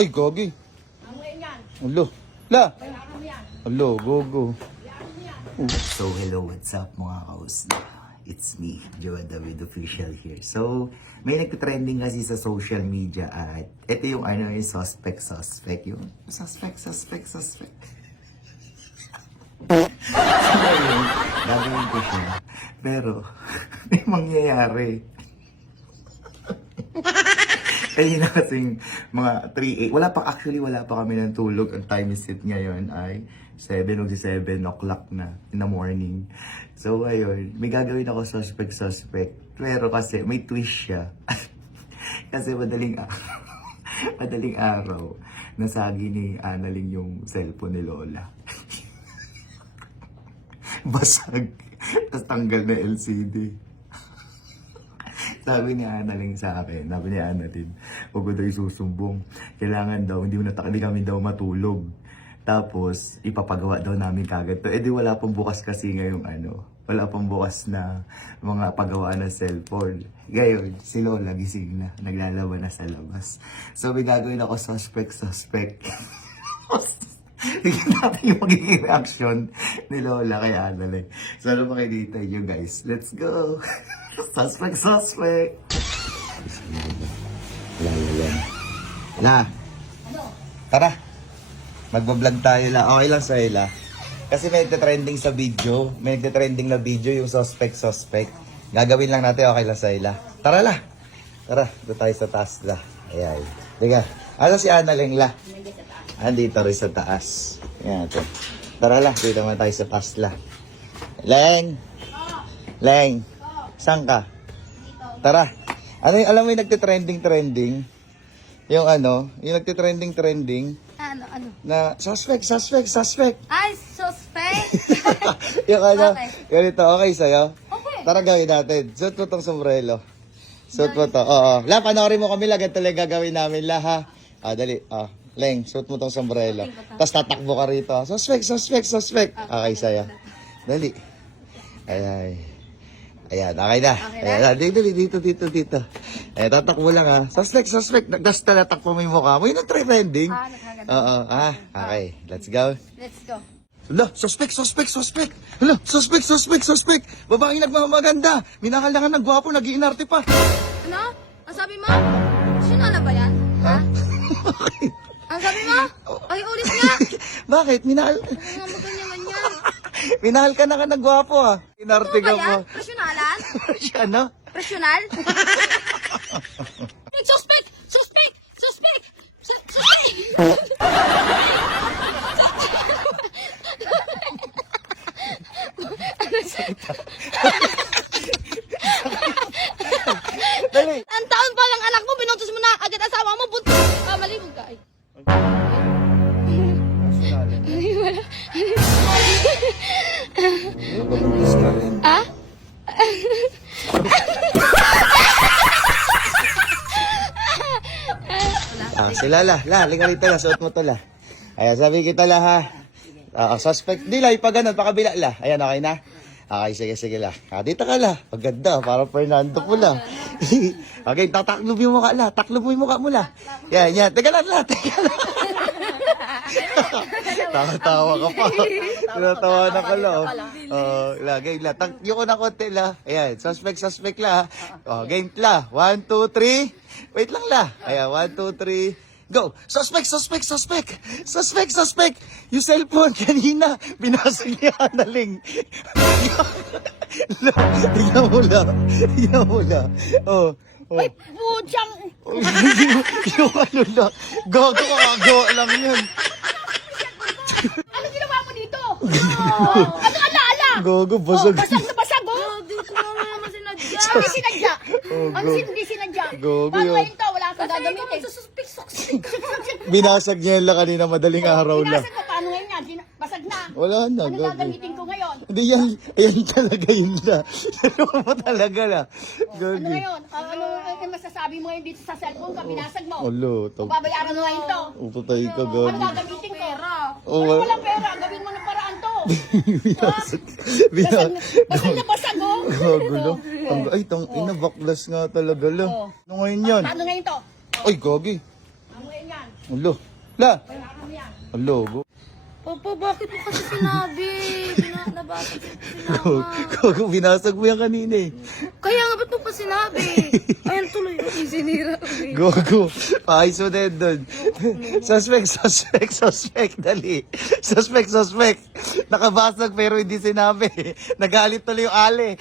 Ay, gogi. Alo. La. Alo, gogo. So hello, what's up mga kaos? It's me, Joe David Official here. So, may nagtitrending kasi sa social media at ito yung yung suspect. Yung suspect. So ngayon, gagawin ko siya. Pero, may mangyayari. Kanina kasing mga 3 wala pa kami ng tulog. Ang time is set ngayon ay 7 o'clock na in the morning. So ayun, may gagawin ako suspect. Pero kasi may twist siya. Kasi madaling araw, nasagi ni Annalyn yung cellphone ni Lola. Basag. Tapos tanggal na LCD. Sabi ni Annalyn sa akin, sabi ni Annalyn, huwag ko daw isusumbong. Kailangan daw, hindi kami daw matulog. Tapos, ipapagawa daw namin kagad to. Eh di wala pang bukas kasi ngayong wala pang bukas na mga paggawa ng cellphone. Ngayon, si Lola gising na, naglalaban na sa labas. So, may gagawin ako suspect. Tignan natin yung magiging reaction ni Lola kay Annalyn. So, ano ba kayo dito nyo guys? Let's go! Suspect! La! Tara! Magbablog tayo la. Okay lang sa'yo la. Kasi may nagtitrending sa video. May nagtitrending na video yung suspect. Gagawin lang natin, okay lang sa'yo la. Tara la! Tara, doon tayo sa taas la. Ayan. Diga. Ano si Annalyn la? Andito rin sa taas. Ayan ito. Tara la, dito naman tayo sa taas la. Leng! Saan ka? Tara. Alam mo yung nagtitrending? Yung yung nagtitrending. Ano? Na suspect. Ay, suspect? Yung Okay. ganito, okay sa'yo? Okay. Tara gawin natin. Suot mo tong sombrero. Suot mo to. Oo. La, panoorin mo kami la. Ganito lang gagawin namin la ha. Dali. Leng, suot mo tong sombrero. Tapos tatakbo ka rito. Suspect. Okay sa'yo. Dali. Ayan, okay na. Ayan, dito. Ayan, tatakbo lang ha. Suspect. Tapos tatakbo mo yung mukha mo. Yun ang trending. Nakaganda. Oo, okay. Let's go. Let's go. Hala, suspect. Hala, suspect. Babaeng nagmamaganda. Minahal na nga ng gwapo, nag-iinarte pa. Ano? Ang sabi mo? Sinala ba yan? Ha? Ang sabi mo? Ay, ulit nga. Bakit? Minahal Ano mo ganyan? Minahal ka na ng gwapo ah. Inarte ka Ano ba mo. yan? Presyonalan? Ano? Presyonal? Suspect! Dali. Ang taon pa lang anak mo, binuntos mo na agad asawa mo, buntis. Malibog ka. Ay, wala. Sila la, liga rito la, suot mo to la. Ayan, sabi kita la ha. Suspect, di la, pag ganun, pakabila la. Ayan, okay na? Okay, sige la. Dito ka la. Paganda, para Fernando po la. Okay, tataklob yung mukha la. Taklob mo yung mukha mo la. Yan. Teka lang la. Tawa ka pa. Tinatawa na ka la. Game la. Yung ko na konti la. Ayan, suspect la. Game la. 1, 2, 3. Wait lang la. Ayan, 1, 2, 3. Go! Suspect! Yung cellphone kanina, binasag ni Annalyn. Tingnan mo la. Wait, bujang! Yung la. Gago lang yun. Ano ginawa mo dito? Ano ala? Gago, basag. Basag na basag, oh! Hindi ko naman sinadya. Hindi sinadya? Gago Paano yun. ngayon to? Wala kang gagamitin. Binasag niya lang kanina, madaling araw la. Binasag ko, paano ngayon yan? Basag na. Wala na, Ano gago. gagamitin ko ngayon? Hindi yan talaga yun la. Ano mo talaga la. Ano Gago. ngayon? Ano masasabi mo ngayon dito sa cellphone ka? Binasag mo. Alo, Babayaran mo ngayon to. Upatay ka, Ano gago. gagamitin ko? Oh, Wala walang pera. Gawin mo ng paraan to. Binasag. Basag na basag, oh. Gago lang. Ay, baklas nga talaga la. Ano ngayon yan? Paano ngayon to? Ay, gagi. Ano ngayon yan? Ulo. La. Ulo. Papa, bakit mo kasi sinabi? Nabasa ko sinabi. Kung binasag mo yan kanina eh. Kaya nga, ba't mo pa sinabi? Ayun tuloy, sinira ko eh. Go. Pakais mo din doon. Suspect. Dali. Suspect. Nakabasag pero hindi sinabi. Nagalit tuloy yung ale.